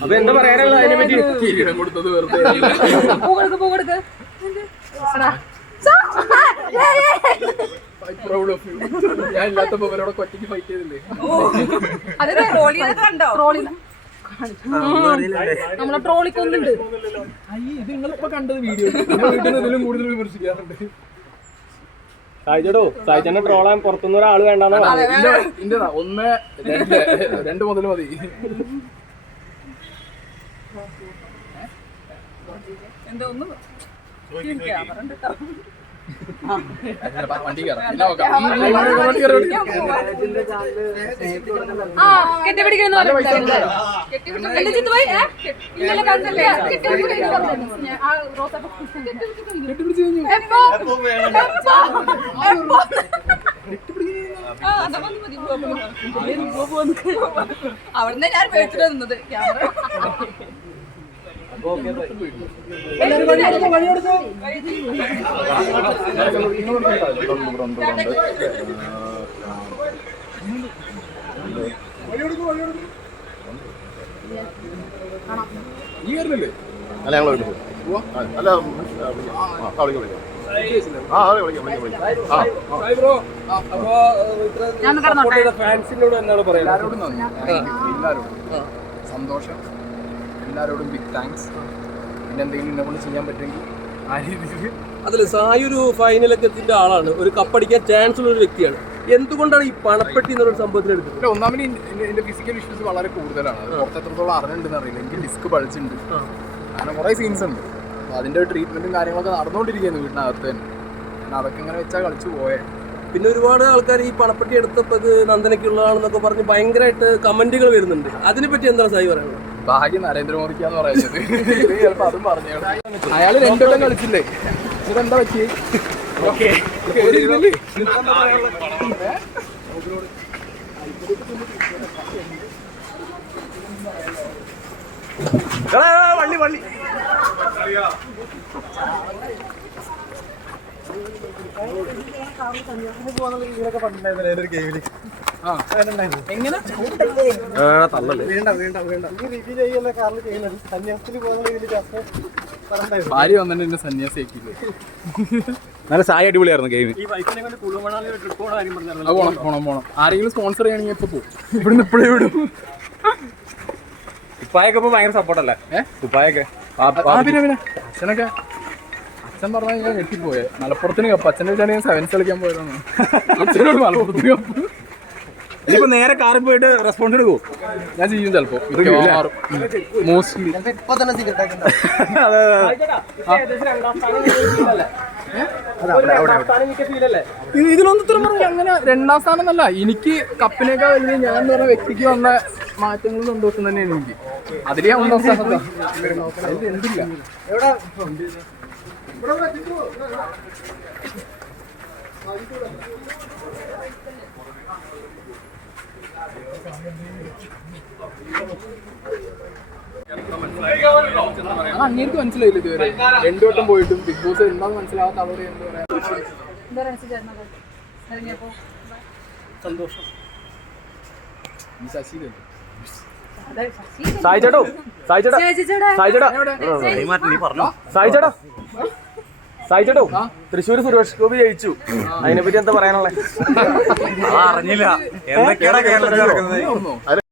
അപ്പൊ എന്താ പറയാനുള്ളത് അതിനെ പറ്റി? കിരീടം കൊടുത്തത് വെറുതെ. ഞാൻ ഇല്ലാത്തപ്പോ അവരോട് ഒറ്റയ്ക്ക് ഫൈറ്റ് ചെയ്തില്ലേ? നമ്മളെ ട്രോളിക്കൊന്നുണ്ട്. ഇത് നിങ്ങളിപ്പോ കണ്ടത് വീഡിയോ വീട്ടിൽ നിന്ന് ഇതിലും കൂടുതൽ വിമർശിക്കാറുണ്ട്. സായിച്ചേട്ടോ, സായിച്ചേട്ടനെ ട്രോളാൻ പുറത്തുനിന്ന് ഒരാൾ വേണ്ടെന്നാ ഇന്റെതാ 1, 2 മുതൽ മതി. വണ്ടി അവിടുന്ന് ഞാൻ പേടിച്ചിട്ട് നിന്നത് ക്യാമറ. ഈ വരുന്നില്ലേ? അല്ല ഞങ്ങൾ വീട്ടിൽ അല്ല ഫാൻസിനോട് എന്താണ് പറയുന്നത്? എല്ലാരോടും നന്ദി. എല്ലാരോടും സന്തോഷം. എല്ലാരോടും ബിഗ് താങ്ക്സ്. പിന്നെ എന്തെങ്കിലും എന്നെ കൊണ്ട് ചെയ്യാൻ പറ്റുമെങ്കിൽ ആ രീതിയിൽ. അതല്ല, സായി ഒരു ഫൈനലൊക്കെ എത്തിൻ്റെ ആളാണ്, ഒരു കപ്പടിക്കാൻ ചാൻസ് ഉള്ള ഒരു വ്യക്തിയാണ്. എന്തുകൊണ്ടാണ് ഈ പണപ്പെട്ടി എന്നുള്ള സംഭവത്തിന് എടുത്തത്? ഒന്നാമത് എന്റെ ഫിസിക്കൽ ഇഷ്യൂസ് വളരെ കൂടുതലാണ്. അത് പുറത്ത് എത്രത്തോളം അറിഞ്ഞിട്ടുണ്ടെന്ന് അറിയില്ല. എനിക്ക് ഡിസ്ക് പഴിച്ചിട്ടുണ്ട്, അങ്ങനെ കുറേ സീൻസ് ഉണ്ട്. അപ്പോൾ അതിൻ്റെ ട്രീറ്റ്മെന്റും കാര്യങ്ങളൊക്കെ നടന്നുകൊണ്ടിരിക്കുന്നു വീട്ടിനകത്ത് തന്നെ. ഞാൻ അതൊക്കെ ഇങ്ങനെ വെച്ചാൽ കളിച്ചു പോയേ. പിന്നെ ഒരുപാട് ആൾക്കാർ ഈ പണപ്പെട്ടി എടുത്തപ്പോൾ ഇത് നന്ദനയ്ക്കുള്ളതാണെന്നൊക്കെ പറഞ്ഞ് ഭയങ്കരമായിട്ട് കമന്റുകൾ വരുന്നുണ്ട്. അതിനെപ്പറ്റി എന്താണ് സായി പറയുന്നത്? ഭാഗ്യം നരേന്ദ്രമോദിക്കാന്ന് പറയുന്നത്. ചിലപ്പോൾ അതും പറഞ്ഞു. അയാൾ 2 വട്ടം കളിച്ചില്ലേ, ഇതെന്താ പറ്റിയേ? വള്ളി വള്ളി എങ്ങനെ ഭാര്യ വന്നിട്ട് എന്നെ സന്യാസിയാക്കിയില്ലേ? നല്ല സായി അടിപൊളിയായിരുന്നു ഗെയിം. പോണം. ആരെങ്കിലും സ്പോൺസർ ചെയ്യണമെങ്കിൽ ഇപ്പൊ പോകും. ഇവിടുന്ന് ഇപ്പോഴേ വിടും. ഉപ്പായൊക്കെ ഇപ്പൊ ഭയങ്കര സപ്പോർട്ടല്ലേ? ഉപ്പായൊക്കെ പിന്നെ അച്ഛനൊക്കെ, അച്ഛൻ പറഞ്ഞാൽ ഞാൻ ഞെട്ടിപ്പോയെ. മലപ്പുറത്തിന് കപ്പ്. അച്ഛൻ്റെ വെച്ചാൽ ഞാൻ 7th കളിക്കാൻ പോയതാണ്. അച്ഛനോട് മലപ്പുറത്തിന് കപ്പ്. ഇനിയിപ്പോ നേരെ കാറിൽ പോയിട്ട് റെസ്പോൺസ് എടുക്കുമോ? ഞാൻ ചെയ്യും ചിലപ്പോ, മോസ്റ്റ്ലി. ഇതിലൊന്നും ഇത്ര പറഞ്ഞു അങ്ങനെ 2ാം സ്ഥാനം എന്നല്ല, എനിക്ക് കപ്പിനേക്കാൾ വലിയ ഞാൻ എന്ന് പറഞ്ഞ വ്യക്തിക്ക് വന്ന മാറ്റങ്ങളും സന്തോഷം തന്നെയാണ് എനിക്ക്. അതിൽ ഞാൻ 1ാം സ്ഥാനത്താ. എന്തില്ല അങ്ങേക്ക് മനസ്സിലായില്ല ഇതുവരെ. 2 വട്ടം പോയിട്ടും ബിഗ് ബോസ് എന്താന്ന് മനസ്സിലാവാത്ത അവരോട് എന്ത് പറയാ? സന്തോഷം. ശശിയിലല്ലേ? സായിച്ചേട്ടോ, സായിച്ചേട്ടാ, സായിച്ചേട്ടാ, സായിച്ചേട്ടാ, സായിച്ചേട്ടോ, തൃശ്ശൂർ സുരേഷ് ഗോപി ജയിച്ചു. അതിനെപ്പറ്റി എന്താ പറയാനുള്ളത്? അറിഞ്ഞില്ല എന്തൊക്കെയാണ് കേരളത്തിൽ നടക്കുന്നത്.